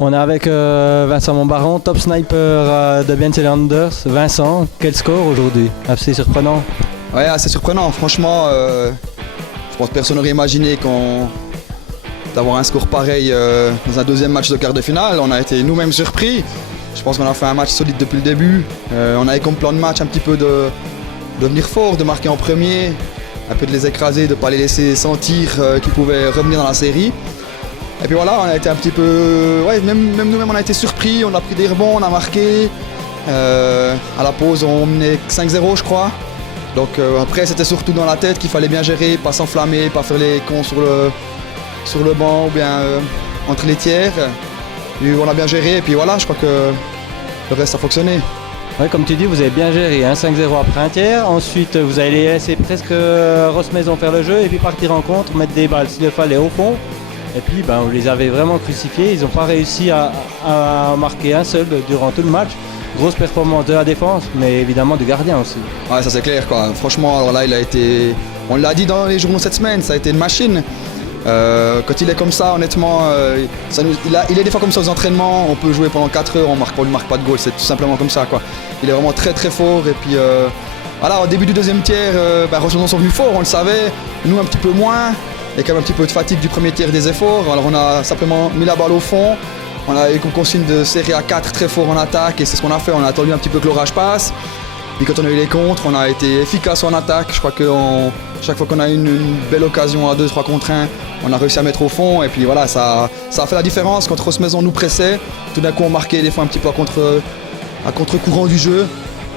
On est avec Vincent Montbaron, top sniper de Bien Anders. Vincent, quel score aujourd'hui? Assez surprenant. Ouais, assez surprenant. Franchement, je pense que personne n'aurait imaginé d'avoir un score pareil dans un deuxième match de quart de finale. On a été nous-mêmes surpris. Je pense qu'on a fait un match solide depuis le début. On avait comme plan de match un petit peu de venir fort, de marquer en premier, un peu de les écraser, de ne pas les laisser sentir qu'ils pouvaient revenir dans la série. Et puis voilà, on a été un petit peu... Ouais, même nous-mêmes on a été surpris, on a pris des rebonds, on a marqué. À la pause on menait 5-0 je crois. Donc après c'était surtout dans la tête qu'il fallait bien gérer, pas s'enflammer, pas faire les cons sur le banc ou bien entre les tiers. Et on a bien géré et puis voilà, je crois que le reste a fonctionné. Ouais, comme tu dis, vous avez bien géré, 5-0 après un tiers. Ensuite, vous allez laisser presque Ross Maison faire le jeu et puis partir en contre, mettre des balles s'il le fallait au fond. Et puis, vous les avez vraiment crucifiés. Ils n'ont pas réussi à marquer un seul durant tout le match. Grosse performance de la défense, mais évidemment du gardien aussi. Ouais, ça c'est clair quoi. Franchement, alors là, il a été... On l'a dit dans les journaux cette semaine, ça a été une machine. Quand il est comme ça, honnêtement, il est des fois comme ça aux entraînements, on peut jouer pendant 4 heures, on ne marque pas de goal, c'est tout simplement comme ça quoi. Il est vraiment très très fort et puis voilà, au début du deuxième tiers, Ross Maison sont venus fort, on le savait, nous un petit peu moins, il y a quand même un petit peu de fatigue du premier tiers des efforts, alors on a simplement mis la balle au fond, on a eu comme consigne de serrer à 4 très fort en attaque et c'est ce qu'on a fait, on a attendu un petit peu que l'orage passe. Puis quand on a eu les contres, on a été efficace en attaque. Je crois que chaque fois qu'on a eu une belle occasion à 2-3 contre 1, on a réussi à mettre au fond. Et puis voilà, ça a fait la différence quand Ross Maison nous pressait. Tout d'un coup, on marquait des fois un petit peu à contre-courant du jeu,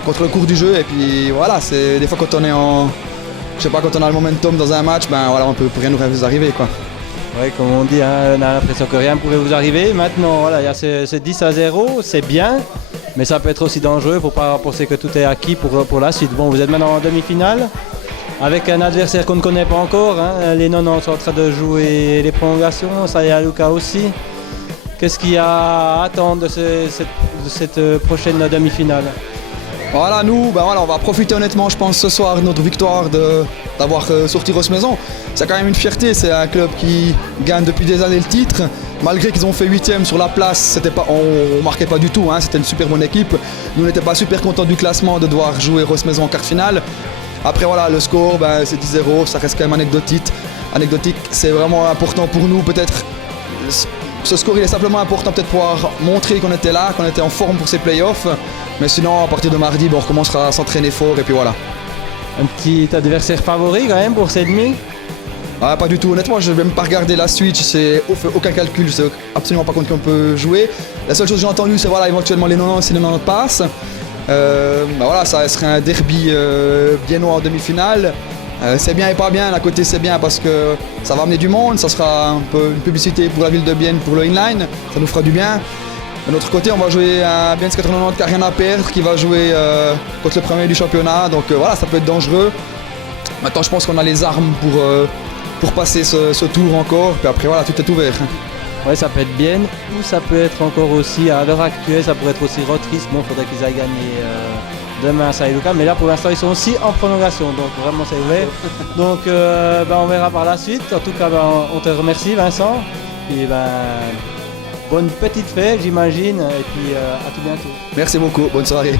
contre le cours du jeu. Et puis voilà, c'est des fois quand on est quand on a le momentum dans un match, voilà, on peut rien nous arriver quoi. Oui, comme on dit, on a l'impression que rien ne pouvait vous arriver. Maintenant, voilà, il y a ce 10-0, c'est bien. Mais ça peut être aussi dangereux, il ne faut pas penser que tout est acquis pour la suite. Bon, vous êtes maintenant en demi-finale, avec un adversaire qu'on ne connaît pas encore. Les Nonants sont en train de jouer les prolongations, Saya Luka aussi. Qu'est-ce qu'il y a à attendre de cette prochaine demi-finale? Voilà, nous, on va profiter honnêtement, je pense, ce soir de notre victoire d'avoir sorti Ross Maison. C'est quand même une fierté, c'est un club qui gagne depuis des années le titre. Malgré qu'ils ont fait 8e sur la place, on ne marquait pas du tout, c'était une super bonne équipe. Nous, on n'était pas super contents du classement de devoir jouer Ross Maison en quart finale. Après, voilà, le score, c'est 10-0, ça reste quand même anecdotique. C'est vraiment important pour nous, peut-être. Ce score, il est simplement important peut-être pour pouvoir montrer qu'on était là, qu'on était en forme pour ces playoffs. Mais sinon, à partir de mardi, on recommencera à s'entraîner fort et puis voilà. Un petit adversaire favori quand même pour cette demi? Ah, pas du tout, honnêtement, je ne vais même pas regarder la Switch, on fait aucun calcul, je sais absolument pas contre qui on peut jouer. La seule chose que j'ai entendue, c'est voilà, éventuellement les 90 si les 90 passent. Voilà, ça serait un derby biennois en demi-finale. C'est bien et pas bien, à côté c'est bien parce que ça va amener du monde, ça sera un peu une publicité pour la ville de Bienne, pour le inline, ça nous fera du bien. De notre côté, on va jouer à Bienne 90 qui n'a rien à perdre, qui va jouer contre le premier du championnat, donc voilà, ça peut être dangereux. Maintenant, je pense qu'on a les armes pour passer ce tour encore, puis après voilà, tout est ouvert. Ouais, ça peut être bien, ou ça peut être encore aussi, à l'heure actuelle, ça pourrait être aussi Rotris. Bon, il faudrait qu'ils aillent gagner demain à Saya Luka, mais là pour l'instant ils sont aussi en prolongation, donc vraiment c'est ouvert. Donc on verra par la suite. En tout cas, on te remercie Vincent, et bonne petite fête j'imagine, et puis à tout bientôt. Merci beaucoup, bonne soirée.